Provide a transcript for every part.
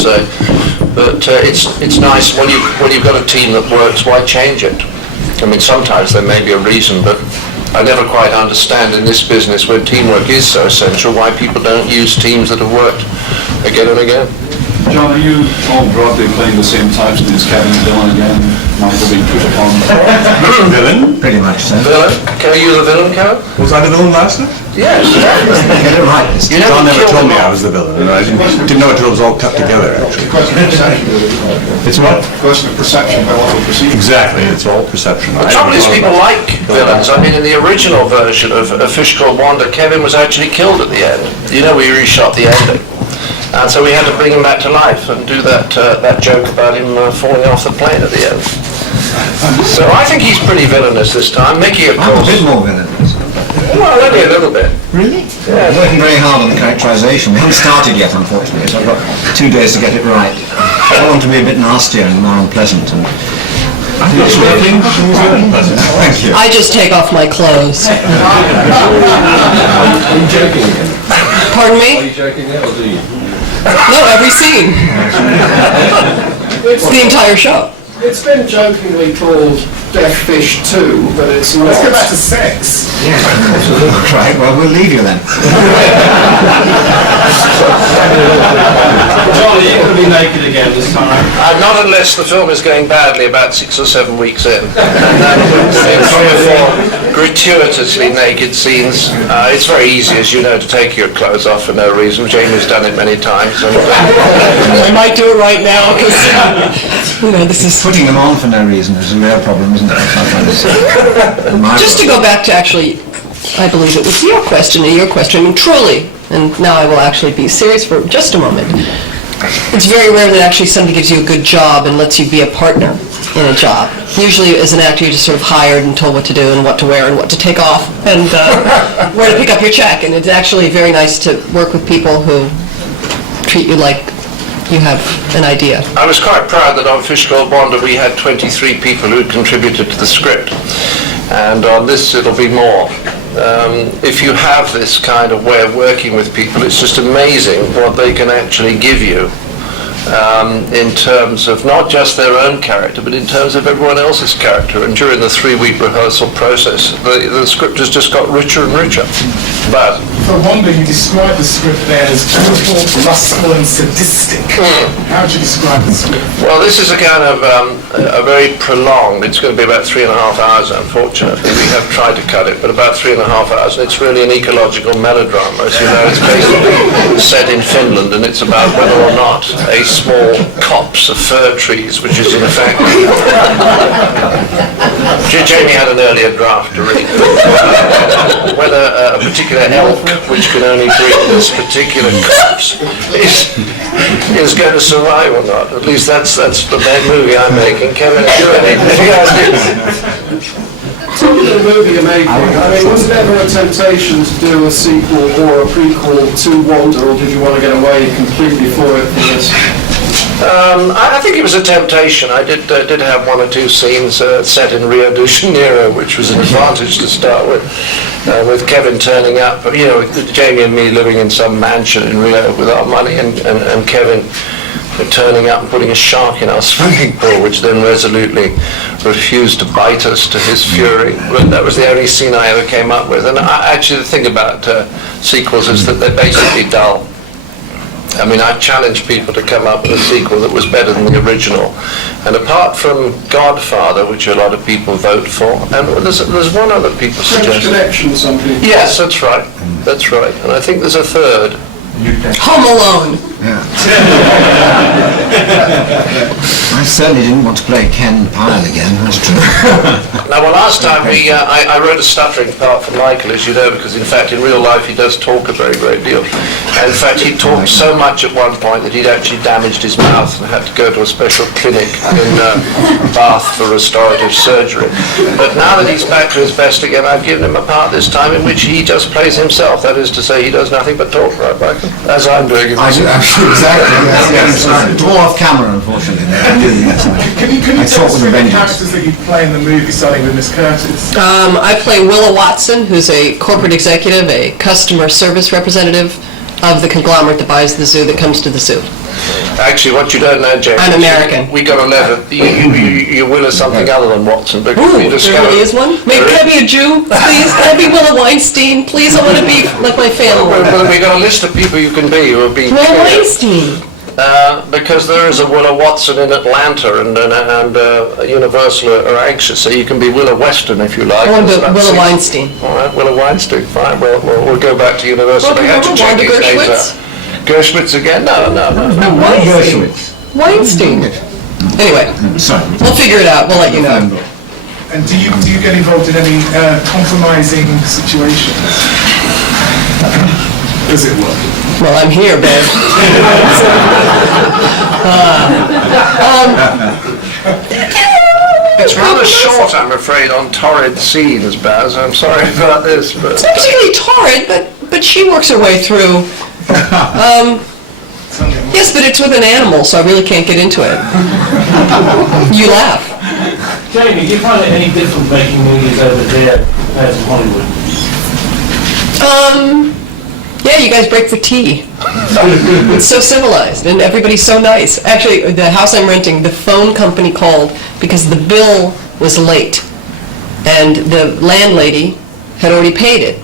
say. But it's nice when you've got a team that works. Why change it? I mean, sometimes there may be a reason, but I never quite understand in this business where teamwork is so essential why people don't use teams that have worked again and again. John, are you all broadly playing the same types as Kevin and Dylan again? Michael being put upon? Villain? Pretty much so. Villain? Can I use a villain code? Was I the villain last night? Yes. Get it right. John never told me I was the villain. I didn't know until it was all cut together, actually. Question of perception. It's what? Question of perception by what we perceive. Exactly, it's all perception. The trouble is people like villains. I mean, in the original version of A Fish Called Wanda, Kevin was actually killed at the end. You know, we reshot the ending. And so we had to bring him back to life and do that joke about him falling off the plane at the end. So I think he's pretty villainous this time. Mickey, of course. I'm a bit more villainous. Well, only a little bit. Really? Yeah. I'm working very hard on the characterisation. We haven't started yet, unfortunately, so I've got 2 days to get it right. I want to be a bit nastier and more unpleasant. And I think it's working. thank you. I just take off my clothes. Are you joking again? Pardon Are me? you joking now, or do you? No, every scene. The entire show. It's been jokingly called Death Fish 2, but it's not. Let's go back to sex. Yeah. Right, well, we'll leave you then. John, are you going to be naked again this time? Not unless the film is going badly about 6 or 7 weeks in. And then 3 or 4 gratuitously naked scenes. It's very easy, as you know, to take your clothes off for no reason. Jamie's done it many times. I might do it right now because, this is... Putting them on for no reason is a real problem, isn't it? Just to go back to actually, I believe it was your question, and truly, and now I will actually be serious for just a moment. It's very rare that actually somebody gives you a good job and lets you be a partner in a job. Usually as an actor you're just sort of hired and told what to do and what to wear and what to take off and where to pick up your check, and it's actually very nice to work with people who treat you like you have an idea. I was quite proud that on Fish Called Wanda we had 23 people who contributed to the script, and on this it'll be more. If you have this kind of way of working with people, it's just amazing what they can actually give you in terms of not just their own character, but in terms of everyone else's character. And during the 3-week rehearsal process, the script has just got richer and richer. But For Wanda, you described the script there as brutal, lustful and sadistic. How would you describe the script? well, this is a kind of a very prolonged, it's going to be about 3.5 hours, unfortunately. We have tried to cut it, but about 3.5 hours, and it's really an ecological melodrama. As you know, it's basically set in Finland, and it's about whether or not a small copse of fir trees, which is in effect... Jamie had an earlier draft to read. Whether a particular elk, which can only breed this particular copse, is going to survive or not. At least that's the bad movie I'm making. Kevin, Talking of the movie you're making, I mean, was there ever a temptation to do a sequel or a prequel to Wanda, or did you want to get away completely for this? I think it was a temptation. I did have 1 or 2 scenes set in Rio de Janeiro, which was an advantage to start with Kevin turning up. You know, Jamie and me living in some mansion in Rio with our money, and Kevin turning up and putting a shark in our swimming pool, which then resolutely refused to bite us to his fury. But that was the only scene I ever came up with. And actually the thing about sequels is that they're basically dull. I mean, I challenged people to come up with a sequel that was better than the original. And apart from Godfather, which a lot of people vote for, and there's one other people French suggest. Connection, some people. Yes, that's right. That's right. And I think there's a third. Home Alone. Yeah. I certainly didn't want to play Ken Palin again, that's true. Now, well, last time I wrote a stuttering part for Michael, as you know, because in fact in real life he does talk a very great deal. And in fact he talked so much at one point that he'd actually damaged his mouth and had to go to a special clinic in Bath for restorative surgery. But now that he's back to his best again, I've given him a part this time in which he just plays himself. That is to say, he does nothing but talk, right, Michael? As I'm doing. Exactly. It's all off camera, unfortunately. Can you tell us the characters that you play in the movie, starting with Miss Curtis? I play Willa Watson, who's a corporate executive, a customer service representative, of the conglomerate that buys the zoo, that comes to the zoo. Actually, what you don't know, James... I'm American. We got a letter. You will are something other than Watson, because Ooh, we there discovered... really is one? Maybe, can I be a Jew, please? Can I be Willa Weinstein? Please, I want to be like my family. Well, we got a list of people you can be who will be... Willa Weinstein. Because there is a Willa Watson in Atlanta, and Universal are anxious, so you can be Willa Weston if you like. I want to So be that's Willa it. Weinstein. All right, Willa Weinstein, fine. Well, we'll go back to Universal. Well, They had to remember check Wanda his names Gershwitz? out. Gershwitz again? No. Weinstein. Weinstein. Anyway, Sorry. we'll figure it out. We'll let you know. And do you get involved in any compromising situations? Does it work? Well, I'm here, babe. It's rather short, I'm afraid, on torrid scenes, Baz. I'm sorry about this, but... It's not particularly torrid, but she works her way through. Yes, but it's with an animal, so I really can't get into it. You laugh. Jamie, do you find it any different making movies over there compared to Hollywood? Yeah, you guys break for tea. It's so civilized, and everybody's so nice. Actually, the house I'm renting, the phone company called because the bill was late, and the landlady had already paid it,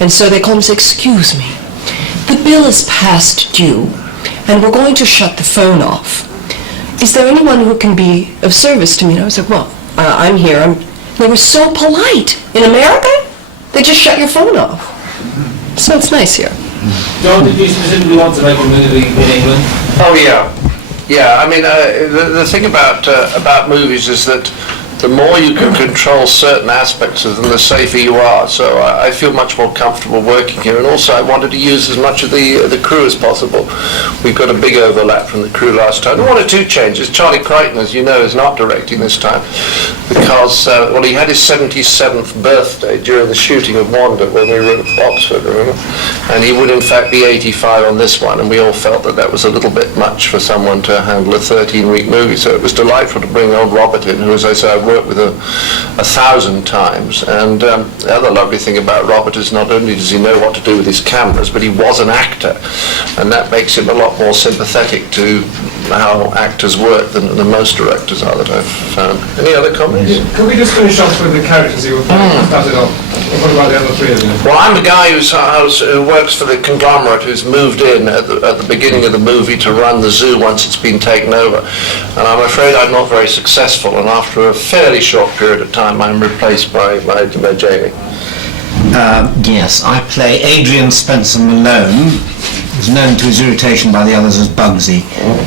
and so they called and said, "Excuse me, the bill is past due, and we're going to shut the phone off. Is there anyone who can be of service to me?" And I was like, "Well, I'm here." They were so polite. In America, they just shut your phone off. So it's nice here. John, did you specifically want to make a movie in England? Oh, yeah. Yeah, I mean, the thing about movies is that the more you can control certain aspects of them, the safer you are. So I feel much more comfortable working here. And also, I wanted to use as much of the crew as possible. We've got a big overlap from the crew last time. One or two changes. Charlie Crichton, as you know, is not directing this time because, well, he had his 77th birthday during the shooting of Wanda when we were at Oxford, remember? And he would, in fact, be 85 on this one. And we all felt that was a little bit much for someone to handle a 13-week movie. So it was delightful to bring old Robert in, who, as I say, I've worked with 1,000 times, and the other lovely thing about Robert is not only does he know what to do with his cameras, but he was an actor, and that makes him a lot more sympathetic to how actors work than most directors are that I've found. Any other comments? Could we just finish off with the characters you were started off? What about the other three of them? Well, I'm the guy who works for the conglomerate who's moved in at the beginning of the movie to run the zoo once it's been taken over. And I'm afraid I'm not very successful, and after a fairly short period of time I'm replaced by Jamie. Yes, I play Adrian Spencer Malone, who's known to his irritation by the others as Bugsy,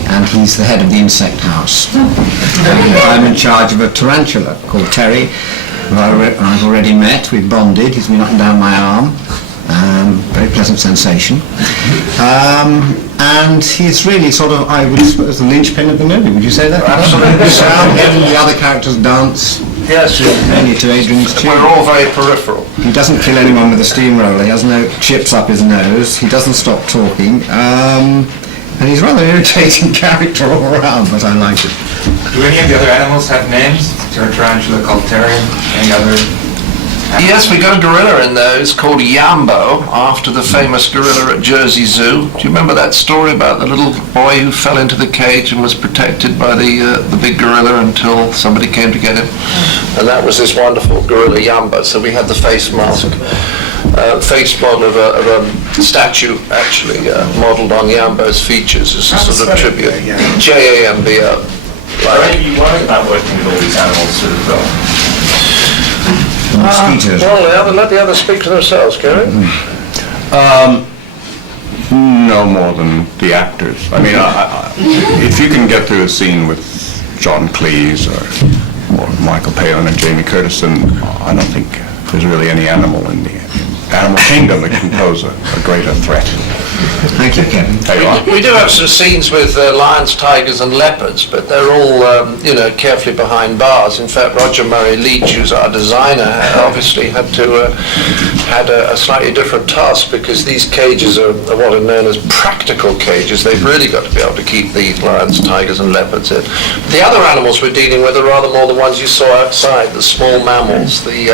and he's the head of the insect house. I'm in charge of a tarantula called Terry, who I've already met. We've bonded. He's been up and down my arm. Very pleasant sensation. And he's really sort of, I would suppose, the linchpin of the movie. Would you say that? Absolutely. Around him, the other characters dance. Yes, Mainly to Adrian's tune. we're all very peripheral. He doesn't kill anyone with a steamroller. He has no chips up his nose. He doesn't stop talking. And he's a rather irritating character all around, but I like it. Do any of the other animals have names? Is there a tarantula called Terry? Any other? Yes, we got a gorilla in there. It's called Yambo, after the famous gorilla at Jersey Zoo. Do you remember that story about the little boy who fell into the cage and was protected by the big gorilla until somebody came to get him? And that was this wonderful gorilla Yambo. So we had the face mask, face model of a statue actually modelled on Yambo's features as a sort of tribute. Jambo. Are you worried about working with all these animals sort of Mosquitoes. Well, let the others speak for themselves, Gary. No more than the actors. I mean, if you can get through a scene with John Cleese or Michael Palin and Jamie Curtis, then I don't think there's really any animal in the animal kingdom that can pose a greater threat. Thank you, Kevin. There you are. We do have some scenes with lions, tigers and leopards, but they're all, carefully behind bars. In fact, Roger Murray Leach, who's our designer, obviously had a slightly different task because these cages are what are known as practical cages. They've really got to be able to keep the lions, tigers and leopards in. The other animals we're dealing with are rather more the ones you saw outside, the small mammals, the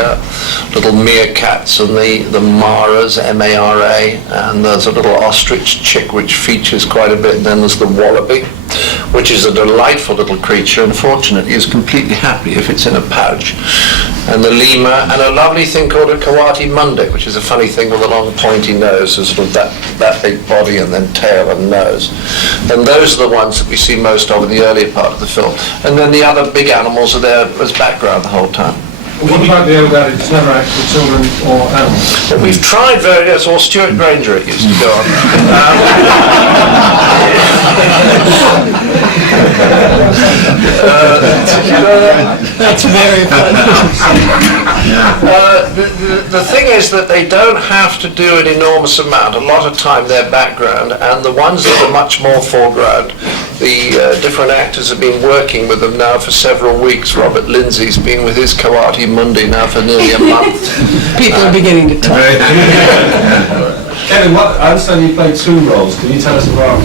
little meerkats and the maras, M-A-R-A, and there's a little ostrich chick, which features quite a bit, and then there's the wallaby, which is a delightful little creature. Unfortunately, is completely happy if it's in a pouch. And the lemur, and a lovely thing called a coati-mundi, which is a funny thing with a long pointy nose, so sort of that big body and then tail and nose. And those are the ones that we see most of in the earlier part of the film. And then the other big animals are there as background the whole time. What about the old adage, never act for children or animals? But we've tried various, or Stuart Granger it used to go on. That's very funny. The thing is that they don't have to do an enormous amount. A lot of time they're background, and the ones that are much more foreground, the different actors have been working with them now for several weeks. Robert Lindsay's been with his coati-mundi now for nearly a month. People are beginning to talk. Kevin, I understand you played 2 roles. Can you tell us about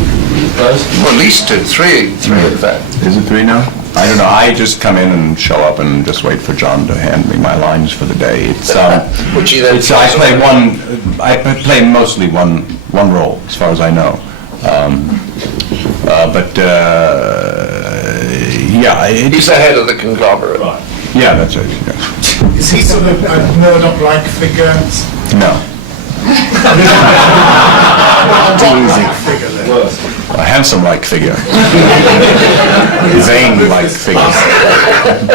those? Well, at least 2, 3 in fact. Is it 3 now? I don't know. I just come in and show up and just wait for John to hand me my lines for the day. It's Which he then I play one. I play mostly one role, as far as I know. Yeah, He's the head of the conglomerate. Right. yeah, that's it. Yeah. Is he sort of a Murdoch-like figure? No, Murdoch-like figure then? Worse. a handsome-like figure, vain-like figure.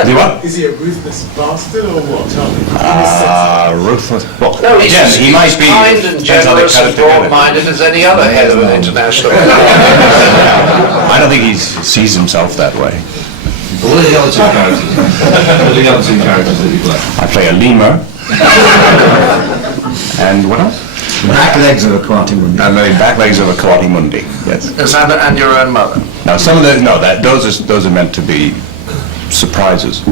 Do what? Is he a ruthless bastard or what? Tell me. Ruthless. Well, No, he's again, just he might be. kind and depends how they generous cut and it together. broad-minded as any other head of an international. I don't think he sees himself that way. What are the other 2 characters? What are the other 2 characters that you play? I play a lemur. And what else? Back legs of a coati-mundi. And the back legs of a coati-mundi. Yes. And your own mother. Now, some of those are meant to be surprises.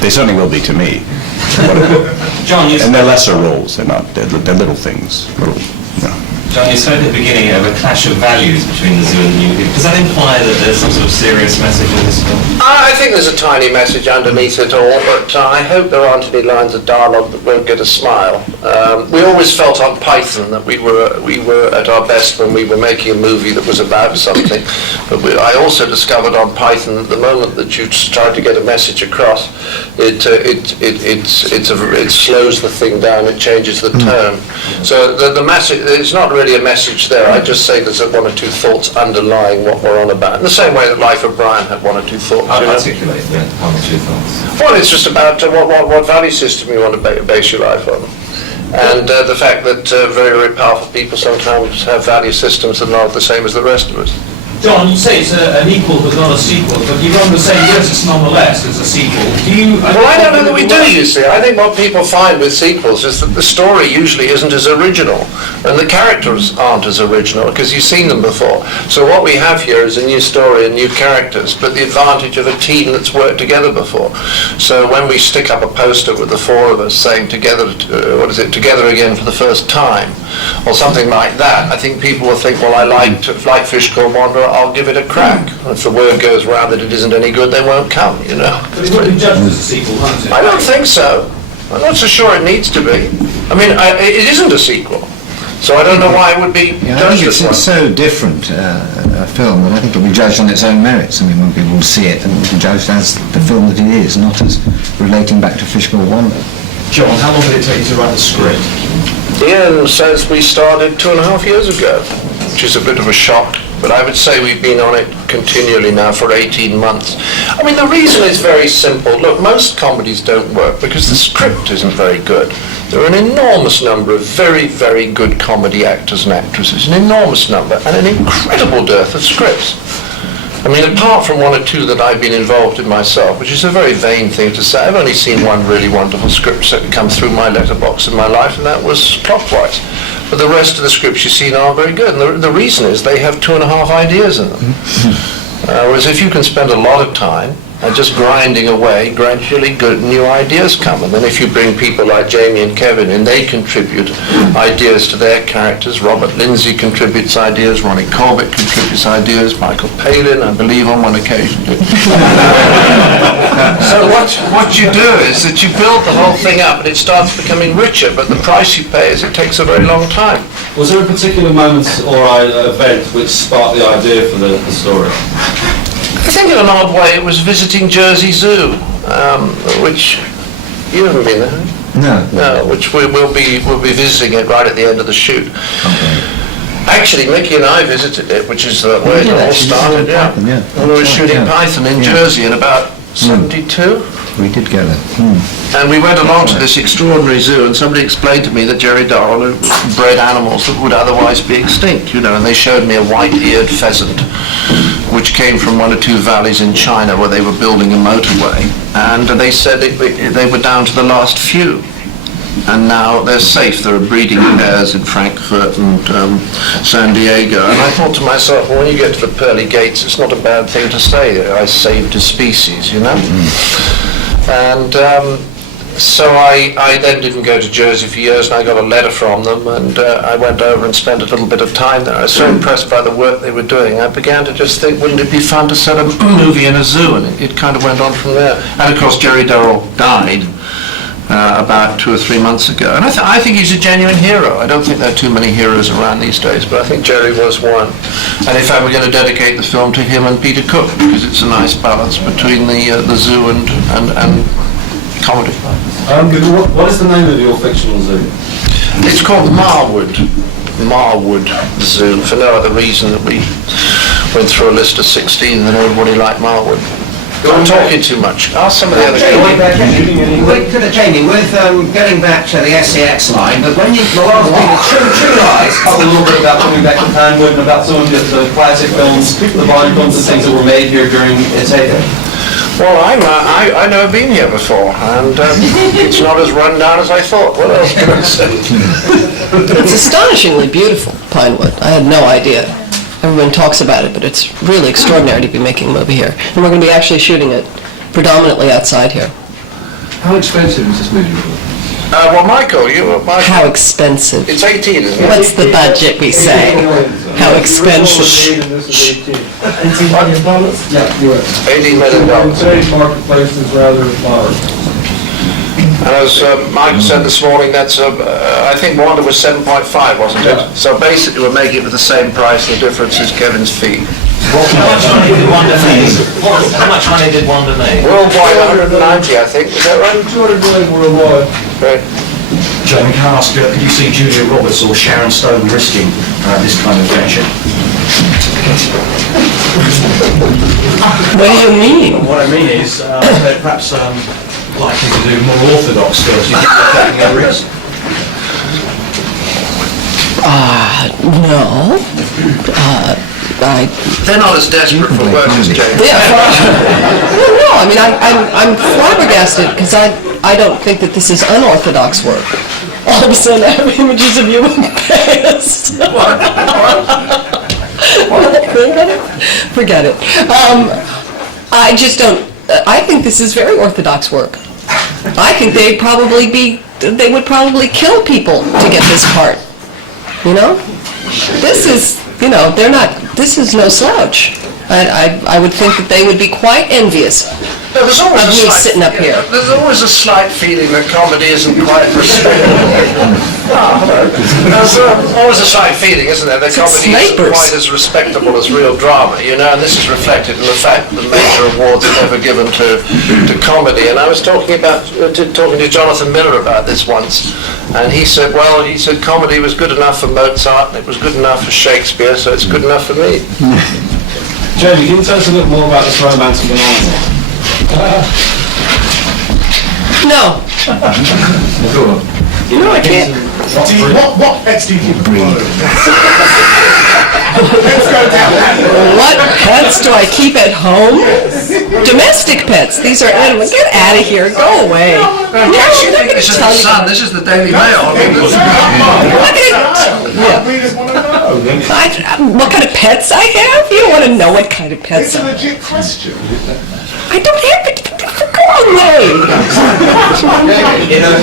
They certainly will be to me. John, you And they're lesser roles. They're not. They're little things. John, you said at the beginning of a clash of values between the zoo and the new people. Does that imply that there's some sort of serious message in this film? I think there's a tiny message underneath it all, but I hope there aren't any lines of dialogue that won't get a smile. We always felt on Python that we were at our best when we were making a movie that was about something. But I also discovered on Python that the moment that you try to get a message across, it slows the thing down, it changes the tone. So the message, it's not really a message there. I just say there's 1 or 2 thoughts underlying what we're on about. In the same way that Life of Brian had 1 or 2 thoughts. I'll you know? articulate then. How much your thoughts? Well, it's just about what value system you want to base your life on. And the fact that very, very powerful people sometimes have value systems that are not the same as the rest of us. John, you say it's an equal but not a sequel, but you run the same risks nonetheless as a sequel. Do you... Well, I don't know that we do, you see. I think what people find with sequels is that the story usually isn't as original, and the characters aren't as original, because you've seen them before. So what we have here is a new story and new characters, but the advantage of a team that's worked together before. So when we stick up a poster with the 4 of us saying together, together again for the first time, or something like that, I think people will think, well, I like Fish Called Wanderer, I'll give it a crack. If the word goes round that it isn't any good, they won't come, you know. But it wouldn't be judged as a sequel, won't it? I don't think so. I'm not so sure it needs to be. I mean, it isn't a sequel, so I don't know why it would be Yeah, I think judged as one. it's so different a film that I think it'll be judged on its own merits. I mean, when people see it, and it'll be judged as the film that it is, not as relating back to Fish Called Wanda. John, how long did it take you to write the script? Ian says we started 2.5 years ago, which is a bit of a shock, but I would say we've been on it continually now for 18 months. I mean, the reason is very simple. Look, most comedies don't work because the script isn't very good. There are an enormous number of very, very good comedy actors and actresses, an enormous number, and an incredible dearth of scripts. I mean, apart from 1 or 2 that I've been involved in myself, which is a very vain thing to say, I've only seen 1 really wonderful script come through my letterbox in my life, and that was Clockwise. But the rest of the scripts you've seen are very good, and the reason is they have 2.5 ideas in them. Whereas if you can spend a lot of time and just grinding away, gradually good new ideas come. And then if you bring people like Jamie and Kevin in, they contribute ideas to their characters. Robert Lindsay contributes ideas, Ronnie Corbett contributes ideas, Michael Palin, I believe, on 1 occasion did. So what you do is that you build the whole thing up and it starts becoming richer, but the price you pay is it takes a very long time. Was there a particular moment or event which sparked the idea for the story? I think in an odd way it was visiting Jersey Zoo, which you haven't been there, have you? No, which we'll be visiting it right at the end of the shoot. Actually, Mickey and I visited it, which is where it all started, when we were shooting Python in Jersey in about 72. We did go there. And we went along to this extraordinary zoo, and somebody explained to me that Jerry Darrell bred animals that would otherwise be extinct, and they showed me a white-eared pheasant, which came from one or two valleys in China where they were building a motorway, and they said they were down to the last few. And now they're safe. There are breeding pairs in Frankfurt and San Diego. And I thought to myself, well, when you get to the pearly gates, it's not a bad thing to say, I saved a species, And so I then didn't go to Jersey for years, and I got a letter from them, and I went over and spent a little bit of time there. I was so impressed by the work they were doing, I began to just think, wouldn't it be fun to set a movie in a zoo? And it kind of went on from there. And of course, Jerry Darrell died about 2 or 3 months ago. And I think he's a genuine hero. I don't think there are too many heroes around these days, but I think Jerry was one. And in fact, we're going to dedicate the film to him and Peter Cook, because it's a nice balance between the zoo and comedy. What is the name of your fictional zoo? It's called Marwood Zoo, for no other reason that we went through a list of 16 and everybody liked Marwood. I'm talking too much. Ask some of the other Jamie, with going back to the SEX line, but when you last did the True Lies, Talk a little bit about coming back to Pinewood and about some of the classic films, the Bond films and things that were made here during its heyday. Well, I've never been here before, and it's not as run down as I thought. What else can I say? It's astonishingly beautiful, Pinewood. I had no idea. Everyone talks about it, but it's really extraordinary to be making a movie here. And we're going to be actually shooting it predominantly outside here. How expensive is this movie? Well, Michael, How expensive? it's 18, isn't it? What's the budget, we say? How expensive? $18 million? Yeah, US. $18 million. Today's marketplace is rather large. And as Michael said this morning, that's I think Wanda was 7.5, wasn't it? Yeah. So basically we're making it for the same price, the difference is Kevin's fee. How much money did Wanda make? How much money did Wanda make? Worldwide 190, I think, is that right? 200 million worldwide. Right. Jamie, can I ask, could you see Julia Roberts or Sharon Stone risking this kind of venture? What do you mean? What I mean is, they're perhaps likely to do more orthodox films. You think they're taking a risk? No. They're not as desperate for work as James. Yeah. Well, no, I mean, I'm flabbergasted because I don't think that this is unorthodox work. All of a sudden, I have images of you in Paris. Forget it. I just don't. I think this is very orthodox work. I think they would probably kill people to get this part. This is, they're not. This is no slouch. I would think that they would be quite envious There's always of me sitting up here. There's always a slight feeling that comedy isn't quite respectable. There's always a slight feeling, isn't there, that comedy isn't quite as respectable as real drama, and this is reflected in the fact that the major awards are never given to comedy. And I was talking to Jonathan Miller about this once, and he said comedy was good enough for Mozart, and it was good enough for Shakespeare, so it's good enough for me. Jamie, can you tell us a little more about this romantic anomaly? No. Go on. I can't. What pets do you keep? Let's go down that road. What pets do I keep at home? Domestic pets. These are animals. Get out of here. Go away. In case you think this is the Sun, this is the Daily Mail. We just want to know. What kind of pets I have? You don't want to know what kind of pets It's a I have. legit question. I don't have it. Go away.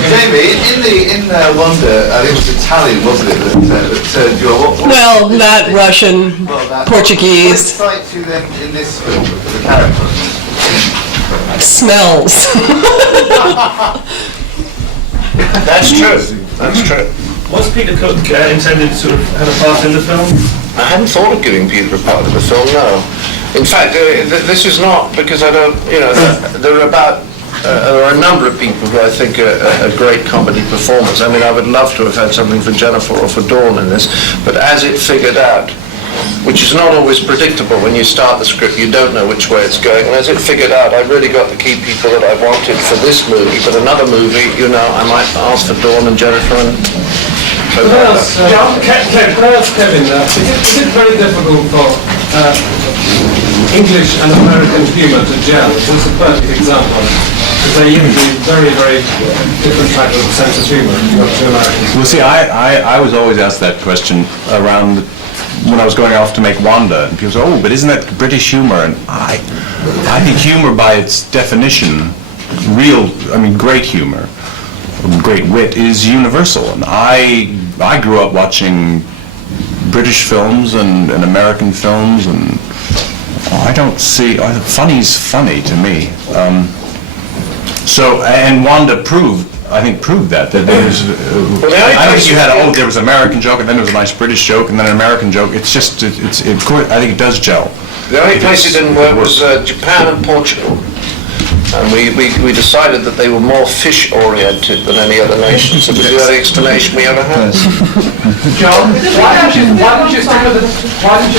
Jamie, in Wonder, I think it was Italian, wasn't it, that turned you on? Well, not Russian, Portuguese. What excites you then in this film, the character? Smells. That's true. Was Peter Cook intended to sort of have a part in the film? I hadn't thought of giving Peter a part of the film, no. In fact, this is not because I don't, there are a number of people who I think are great comedy performers. I mean, I would love to have had something for Jennifer or for Dawn in this, but as it figured out, which is not always predictable when you start the script, you don't know which way it's going, and as it figured out, I really got the key people that I wanted for this movie, but another movie, I might ask for Dawn and Jennifer and... Can I ask Kevin, is it very difficult for English and American humour to gel? What's a perfect example? Because they usually very, very different type of sense of humour if you've got two Americans. Well, see, I was always asked that question around when I was going off to make Wanda, and people say, "Oh, but isn't that British humour?" And I think humour, by its definition, great humour, great wit, is universal. And I grew up watching British films and American films, and I don't see funny's funny to me. And Wanda proved that there was. I don't think you had there was an American joke and then there was a nice British joke and then an American joke. It's just I think it does gel. The only place it didn't work was Japan and Portugal. And we decided that they were more fish-oriented than any other nation. So was the only explanation we ever had. John, why didn't you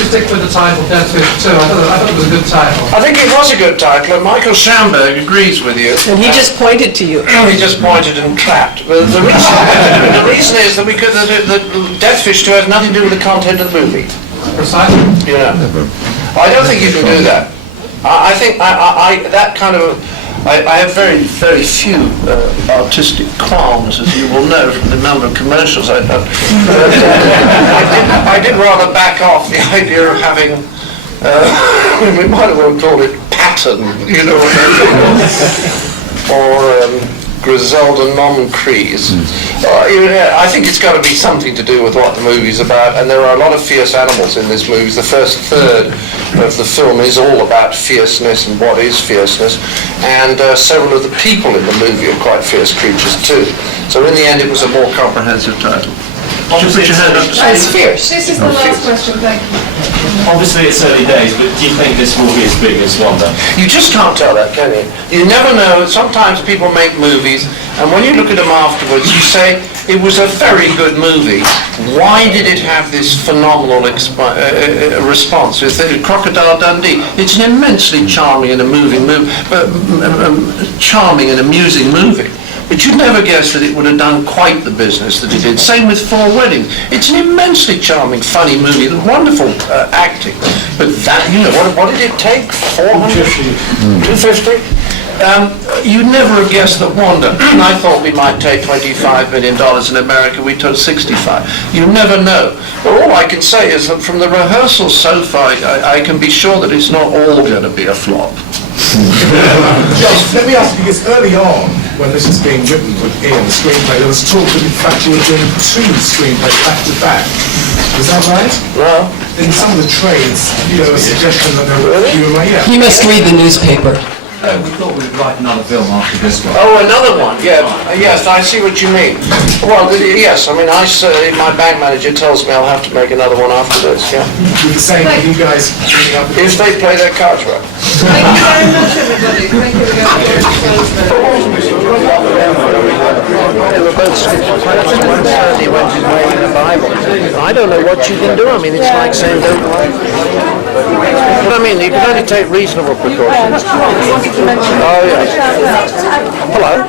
stick with the title Death Fish 2? I thought it was a good title. I think it was a good title, and Michael Schamberg agrees with you. And he just pointed to you. He just pointed and clapped. But the reason is that that Death Fish 2 has nothing to do with the content of the movie. Precisely. I don't think you can do that. I think that kind of... I have very, very few artistic qualms, as you will know from the number of commercials I've done. I did rather back off the idea of having, we might have well called it pattern, or Griselda non Cleese. I think it's got to be something to do with what the movie's about, and there are a lot of fierce animals in this movie. The first third of the film is all about fierceness and what is fierceness, and several of the people in the movie are quite fierce creatures too. So in the end it was a more comprehensive title. Obviously, It's fierce. This is the last question, thank you. Obviously it's early days, but do you think this will be as big as Wanda? You just can't tell that, can you? You never know. Sometimes people make movies, and when you look at them afterwards, you say, it was a very good movie. Why did it have this phenomenal response? With Crocodile Dundee, it's an immensely charming and charming and amusing movie. But you'd never guess that it would have done quite the business that it did. Same with Four Weddings. It's an immensely charming, funny movie, wonderful acting. But that, what did it take? 250? You'd never have guessed that Wanda, I thought we might take $25 million in America, we took 65. You never know. But all I can say is that from the rehearsals so far, I can be sure that it's not all going to be a flop. Josh, let me ask you, because early on, when this was being written with Ian, the screenplay, there was talk that in fact you were doing 2 screenplays back to back. Is that right? Well, in some of the trades, a suggestion that there were You must read the newspaper. We thought we'd write another film after this one. Oh, another one, yeah. Yes, I see what you mean. Well, yes, I mean, my bank manager tells me I'll have to make another one after this, yeah. With the same, you guys bringing up... If they play their cards right. Thank you very much, everybody. Thank you again. They were both one certainly went his way in the Bible. I don't know what you can do. I mean, it's like saying don't lie. But I mean, you can only take reasonable precautions. Oh, yes. Hello.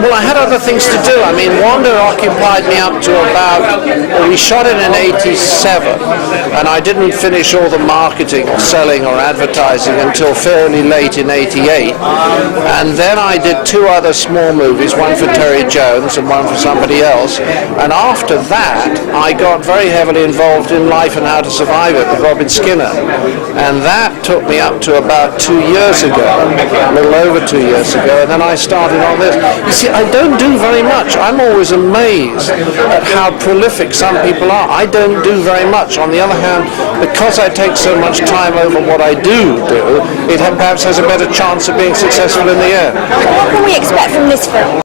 Well, I had other things to do. I mean, Wanda occupied me up to about, we shot it in 87, and I didn't finish all the marketing or selling or advertising until fairly late in 88. And then I did 2 other small movies, one for Terry Jones and one for somebody else. And after that, I got very heavily involved in Life and How to Survive It with Robin Skinner. And that took me up to about 2 years ago, a little over 2 years ago, and then I started on this. You see, I don't do very much. I'm always amazed at how prolific some some people are. I don't do very much. On the other hand, because I take so much time over what I do, it perhaps has a better chance of being successful in the end. What can we expect from this film?